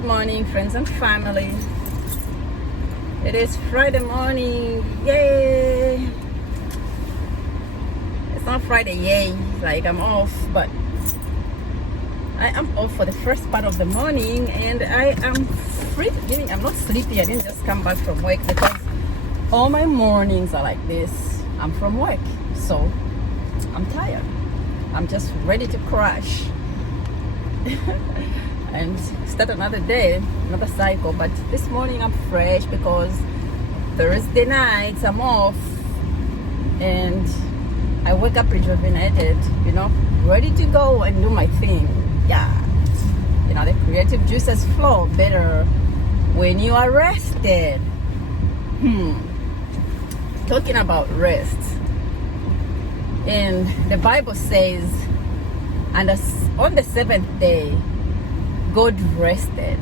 Good morning, friends and family. It is Friday morning. Yay! It's not Friday, yay, like I'm off, but I am off for the first part of the morning and I am free. Meaning I'm not sleepy. I didn't just come back from work because all my mornings are like this. I'm from work, so I'm tired. I'm just ready to crash and start another day, another cycle. But this morning I'm fresh because Thursday nights I'm off and I wake up rejuvenated, ready to go and do my thing. Yeah, the creative juices flow better when you are rested. Talking about rest, and the Bible says, and on the seventh day God rested.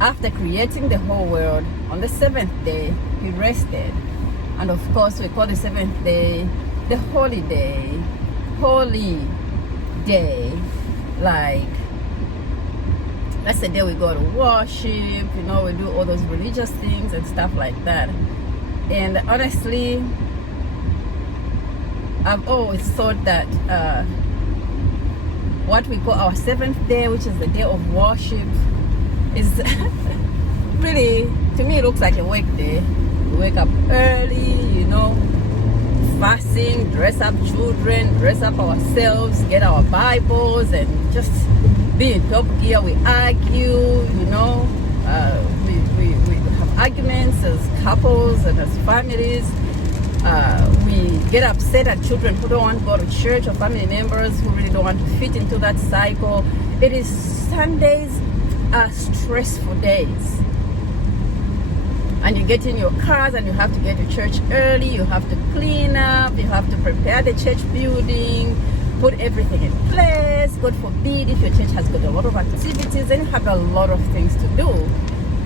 After creating the whole world, on the seventh day he rested. And of course we call the seventh day the holy day. Holy day, like that's the day we go to worship, we do all those religious things and stuff like that. And honestly, I've always thought that what we call our seventh day, which is the day of worship, is really, to me, it looks like a work day. We wake up early, fasting, dress up children, dress up ourselves, get our Bibles, and just be in top gear. We argue, we have arguments as couples and as families. We get upset at children who don't want to go to church, or family members who really don't want to fit into that cycle. Sundays are stressful days. And you get in your cars and you have to get to church early, you have to clean up, you have to prepare the church building, put everything in place. God forbid if your church has got a lot of activities, then you have a lot of things to do.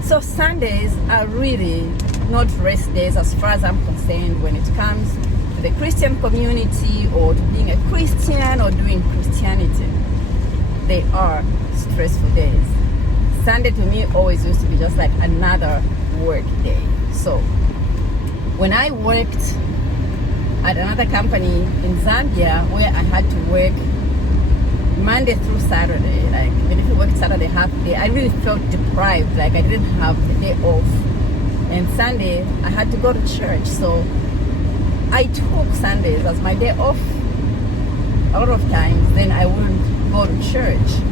So Sundays are really not rest days as far as I'm concerned when it comes to the Christian community or to being a Christian or doing Christianity. They are stressful days. Sunday to me always used to be just like another work day. So when I worked at another company in Zambia where I had to work Monday through Saturday, like even if you worked Saturday half day, I really felt deprived, like I didn't have the day off. And Sunday I had to go to church, so I took Sundays as my day off. A lot of times then I wouldn't go to church.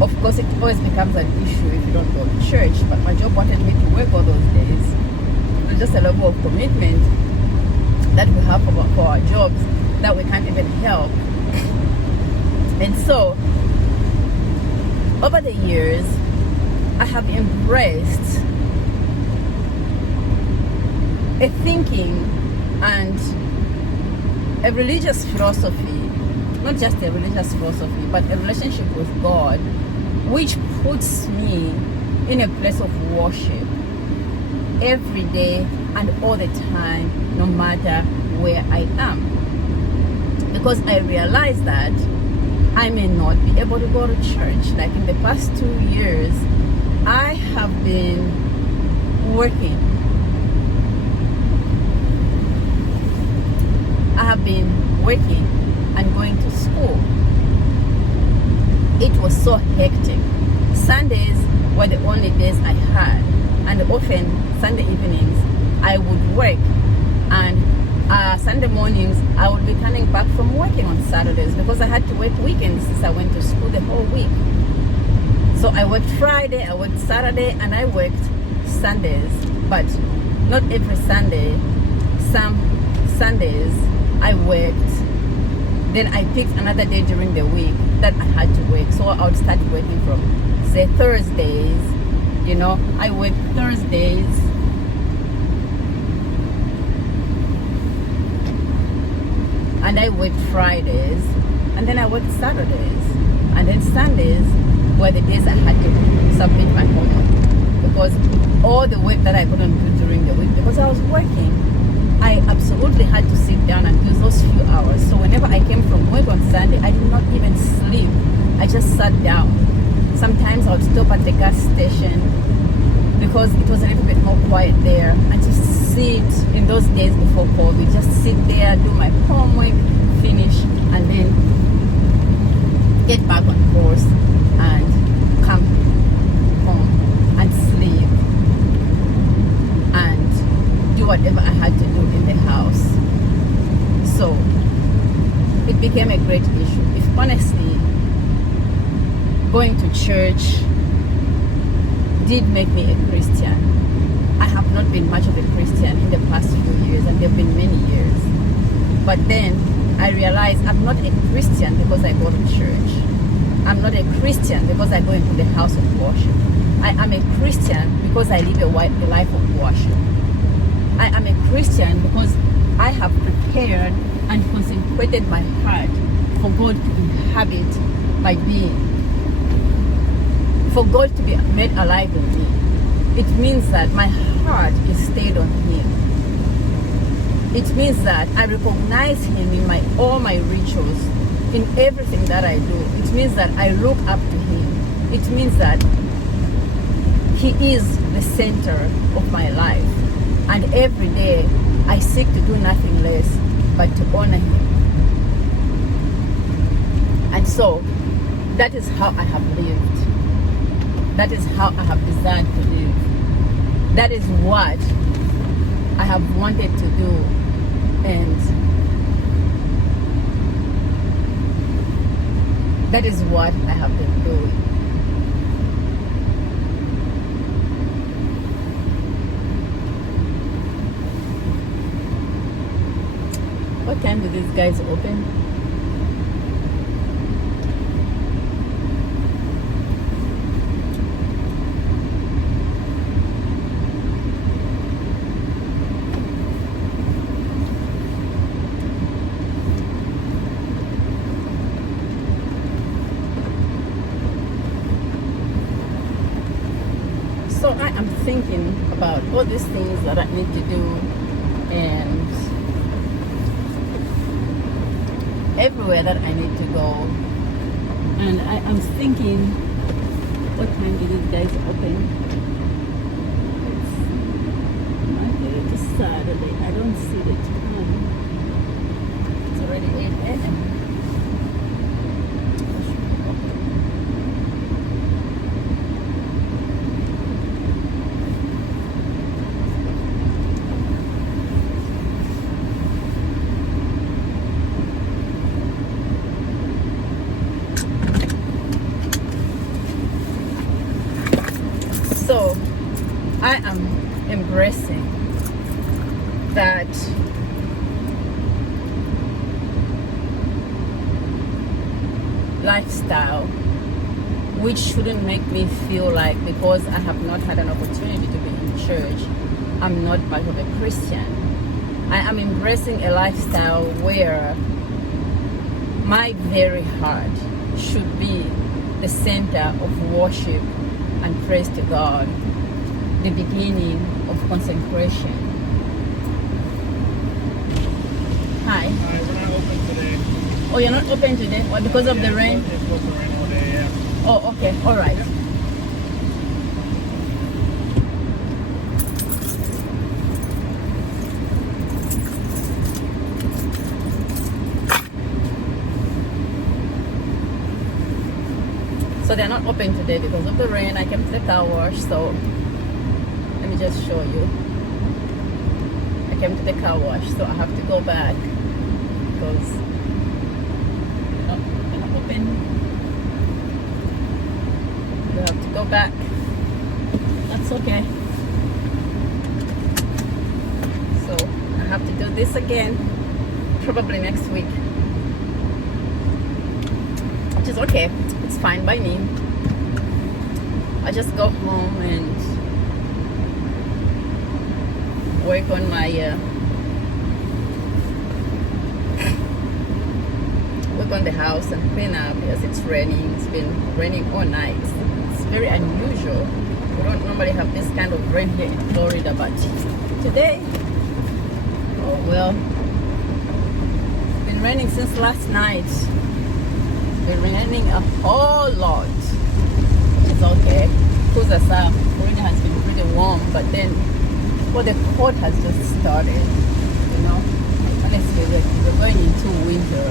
Of course, it always becomes an issue if you don't go to church, but my job wanted me to work all those days. It was just a level of commitment that we have for our jobs that we can't even help. And so, over the years, I have embraced a thinking and a religious philosophy, not just a religious philosophy, but a relationship with God, which puts me in a place of worship every day and all the time, no matter where I am. Because I realize that I may not be able to go to church. Like in the past 2 years, I have been working. I have been working and going to school. It was so hectic. Sundays were the only days I had, and often Sunday evenings I would work, and Sunday mornings I would be coming back from working on Saturdays because I had to work weekends since I went to school the whole week. So I worked Friday, I worked Saturday, and I worked Sundays, but not every Sunday. Some Sundays I worked, then I picked another day during the week that I had to work. So I would start working from, say, Thursdays. I work Thursdays, and I worked Fridays, and then I worked Saturdays, and then Sundays were the days I had to submit my homework because all the work that I couldn't do during the week because I was working, I absolutely had to sit down and do those few hours. So whenever I came from work on Sunday, I did not even sleep. I just sat down. Sometimes I would stop at the gas station because it was a little bit more quiet there, and just sit in those days before COVID, just sit there, do my homework, finish, and then get back on course and come home and sleep and do whatever I had to do in the house. So it became a great issue. If honestly, going to church did make me a Christian. I have not been much of a Christian in the past few years, and there have been many years. But then I realized I'm not a Christian because I go to church. I'm not a Christian because I go into the house of worship. I am a Christian because I live a life of worship. I am a Christian because I have prepared and consecrated my heart for God to inhabit my being, for God to be made alive in me. It means that my heart is stayed on Him. It means that I recognize Him in all my rituals, in everything that I do. It means that I look up to Him. It means that He is the center of my life. And every day I seek to do nothing less but to honor Him. And so that is how I have lived. That is how I have desired to live. That is what I have wanted to do. And that is what I have been doing. What time do these guys open? So I am thinking about all these things that I need to do, and everywhere that I need to go. And I am thinking, what time do these guys open? It's Monday to Saturday. I don't see the time. It's already 8 a.m. So I am embracing that lifestyle, which shouldn't make me feel like because I have not had an opportunity to be in church, I'm not much of a Christian. I am embracing a lifestyle where my very heart should be the center of worship and praise to God, the beginning of consecration. Hi. We're not open today. Oh, you're not open today? What, because of the rain? It's supposed to rain all day, yeah. Oh, okay. All right. So they're not open today because of the rain. I came to the car wash, so let me just show you. I came to the car wash, so I have to go back because they're not open. I have to go back. That's okay. So I have to do this again, probably next week. Which is okay. It's fine by me. I just go home and work on my work on the house and clean up because it's raining. It's been raining all night. It's very unusual. We don't normally have this kind of rain here in Florida, but today, oh well, it's been raining since last night. been raining a whole lot. It's okay. Cools us up. Already has been pretty warm, but then, well, the cold has just started. You know, honestly, we're going into winter,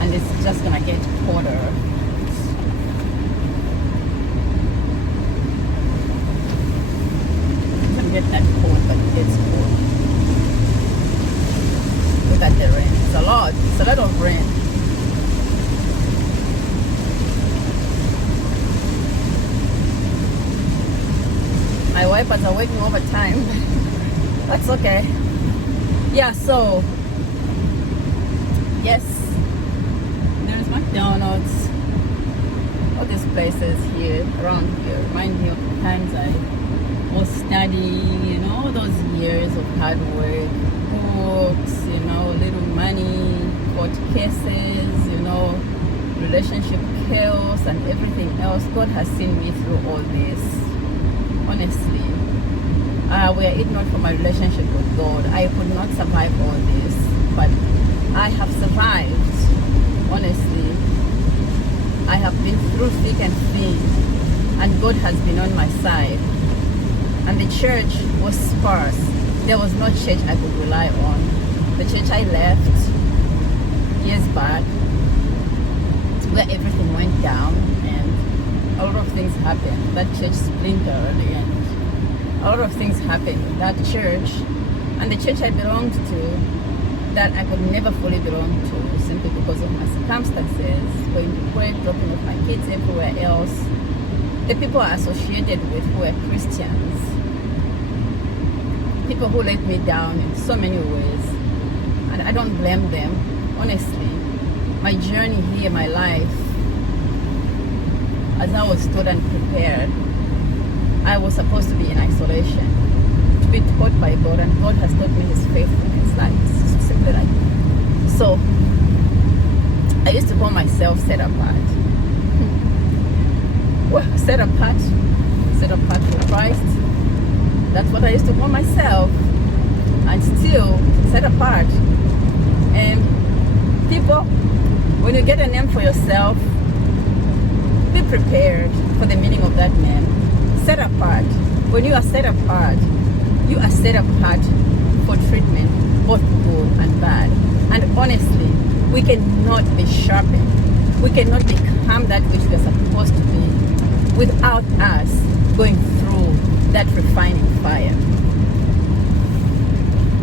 and it's just gonna get colder. It doesn't get that cold, but it gets cold. Look at the rain. It's a lot. It's a lot of rain. My wipers are working overtime. That's okay. Yeah, so yes, there's McDonald's. All these places here around here remind me of the times I was studying, you know, all those years of hard work, books, you know, little money, court cases, you know, relationship chaos and everything else. God has seen me through all this. Honestly, were it not for my relationship with God, I could not survive all this. But I have survived. Honestly, I have been through thick and thin, and God has been on my side. And the church was sparse. There was no church I could rely on. The church I left years back, where everything went down and a lot of things happened. That church splintered and a lot of things happened in that church. And the church I belonged to, that I could never fully belong to simply because of my circumstances, going to work, dropping off my kids everywhere else. The people I associated with who were Christians, people who let me down in so many ways, and I don't blame them. Honestly, my journey here, my life, as I was taught and prepared, I was supposed to be in isolation, to be taught by God, and God has taught me His faithfulness. Like, it's simply like that. So I used to call myself set apart. Well, set apart for Christ. That's what I used to call myself, and still set apart. And people, when you get a name for yourself, be prepared for the meaning of that name. Set apart. When you are set apart for treatment, both good and bad. And honestly, we cannot be sharpened. We cannot become that which we are supposed to be without us going through that refining fire.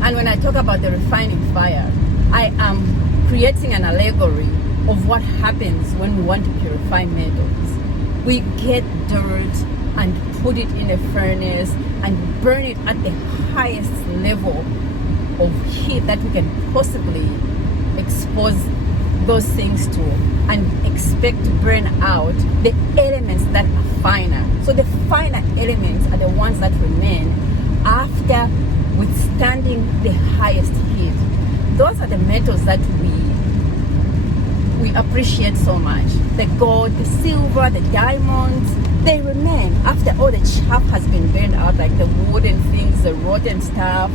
And when I talk about the refining fire, I am creating an allegory of what happens when we want to purify metals. We get dirt and put it in a furnace and burn it at the highest level of heat that we can possibly expose those things to, and expect to burn out the elements that are finer. So the finer elements are the ones that remain after withstanding the highest heat. Those are the metals that we appreciate so much. The gold, the silver, the diamonds, they remain after all the chaff has been burned out, like the wooden things, the rotten stuff,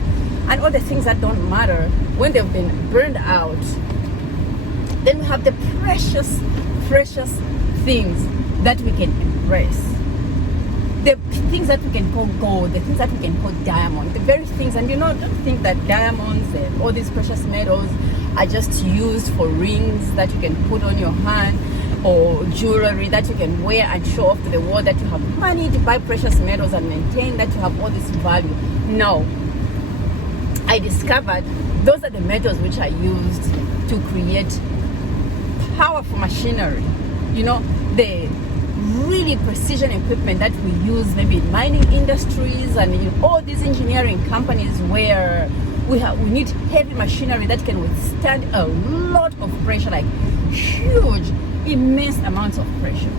and all the things that don't matter. When they've been burned out, then we have the precious things that we can embrace. The things that we can call gold, the things that we can call diamond, the very things. And you know, don't think that diamonds and all these precious metals are just used for rings that you can put on your hand, or jewelry that you can wear and show off to the world that you have money to buy precious metals and maintain that you have all this value. No. I discovered those are the metals which are used to create powerful machinery. You know, the really precision equipment that we use maybe in mining industries and in all these engineering companies where we need heavy machinery that can withstand a lot of pressure, like huge, immense amounts of pressure.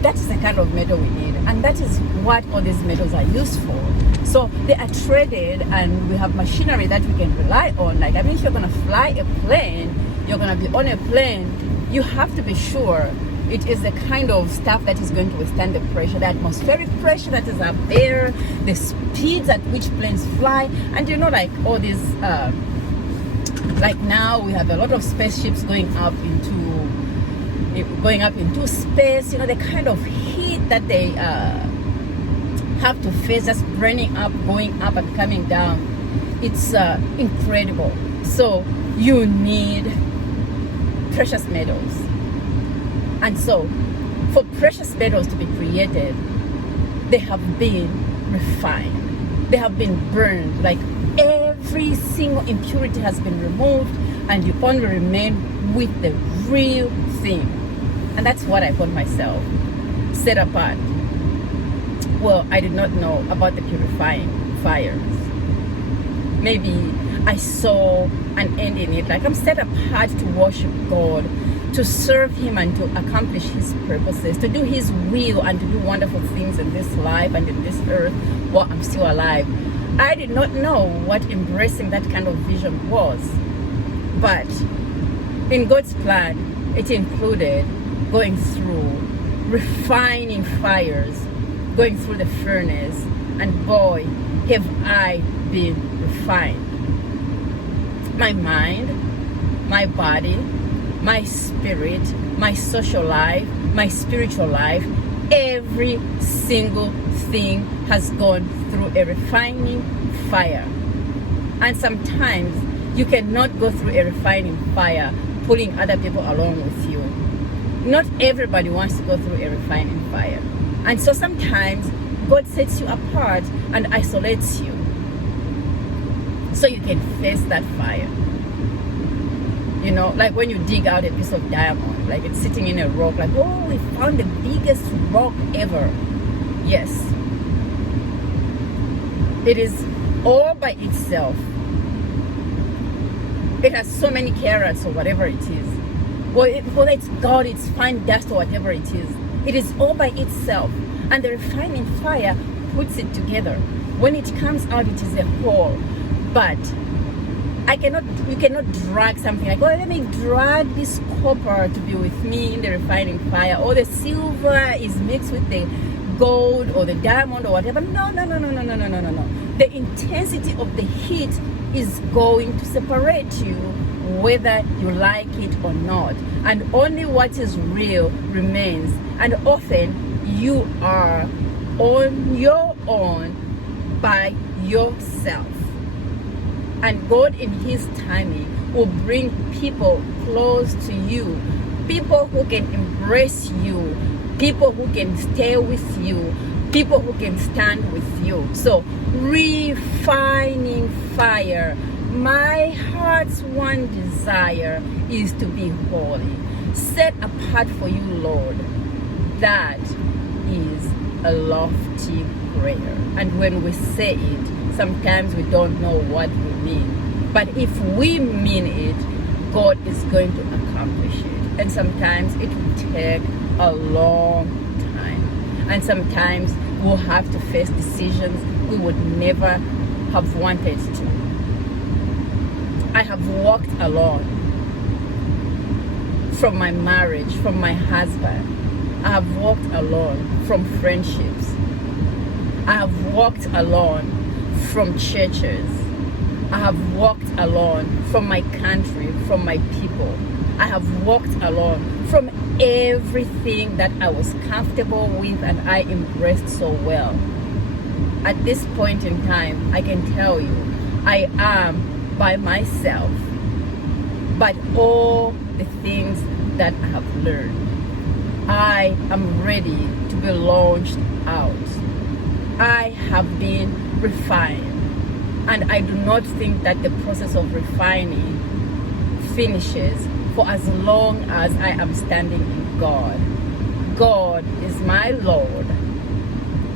That's the kind of metal we need, and that is what all these metals are used for. So they are traded, and we have machinery that we can rely on. Like, I mean, if you're going to fly a plane, you're going to be on a plane, you have to be sure it is the kind of stuff that is going to withstand the pressure, the atmospheric pressure that is up there, the speeds at which planes fly. And you know, like all these, like now we have a lot of spaceships going up into going up into space, you know, the kind of heat that they have to face, just burning up, going up and coming down. It's incredible. So you need precious metals. And so for precious metals to be created, they have been refined. They have been burned. Like every single impurity has been removed, and you only remain with the real thing. And that's what I call myself, set apart. Well, I did not know about the purifying fires. Maybe I saw an end in it. Like I'm set apart to worship God, to serve Him and to accomplish His purposes, to do His will and to do wonderful things in this life and in this earth while I'm still alive. I did not know what embracing that kind of vision was. But in God's plan, it included going through refining fires, going through the furnace, and boy, have I been refined. My mind, my body, my spirit, my social life, my spiritual life, every single thing has gone through a refining fire. And sometimes you cannot go through a refining fire pulling other people along with you. Not everybody wants to go through a refining fire. And so sometimes God sets you apart and isolates you so you can face that fire. You know, like when you dig out a piece of diamond, like it's sitting in a rock, like, oh, we found the biggest rock ever. Yes. It is all by itself. It has so many carats or whatever it is. Whether it's gold, it's fine dust or whatever it is all by itself. And the refining fire puts it together. When it comes out, it is a whole. But you cannot drag something like, oh, let me drag this copper to be with me in the refining fire, or the silver is mixed with the gold or the diamond or whatever. No. The intensity of the heat is going to separate you whether you like it or not. And only what is real remains. And often you are on your own by yourself. And God in His timing will bring people close to you. People who can embrace you. People who can stay with you. People who can stand with you. So, refining fire. My heart's one desire is to be holy. Set apart for you, Lord. That is a lofty prayer. And when we say it, sometimes we don't know what we mean. But if we mean it, God is going to accomplish it. And sometimes it will take a long time. And sometimes we'll have to face decisions we would never have wanted to. I have walked alone from my marriage, from my husband. I have walked alone from friendships. I have walked alone from churches. I have walked alone from my country, from my people. I have walked alone from everything that I was comfortable with and I embraced so well. At this point in time, I can tell you, I am by myself. But all the things that I have learned, I am ready to be launched out. I have been refined. And I do not think that the process of refining finishes for as long as I am standing in God. God is my Lord,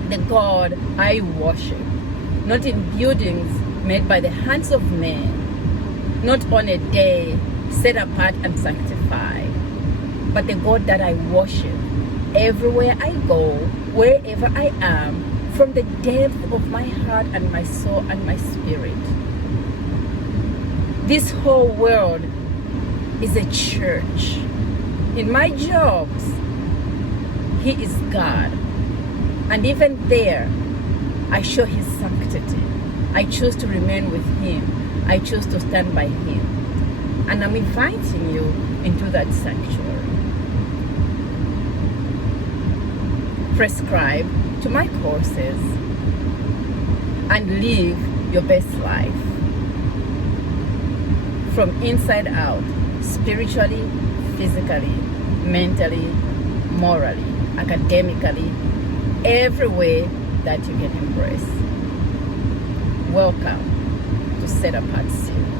the God I worship, not in buildings made by the hands of men, not on a day set apart and sanctified, but the God that I worship everywhere I go, wherever I am, from the depth of my heart and my soul and my spirit. This whole world is a church. In my jobs, He is God. And even there, I show His sanctity. I choose to remain with Him. I choose to stand by Him. And I'm inviting you into that sanctuary. prescribe to my courses and live your best life from inside out, spiritually, physically, mentally, morally, academically, every way that you can embrace. Welcome to Set Apart Series.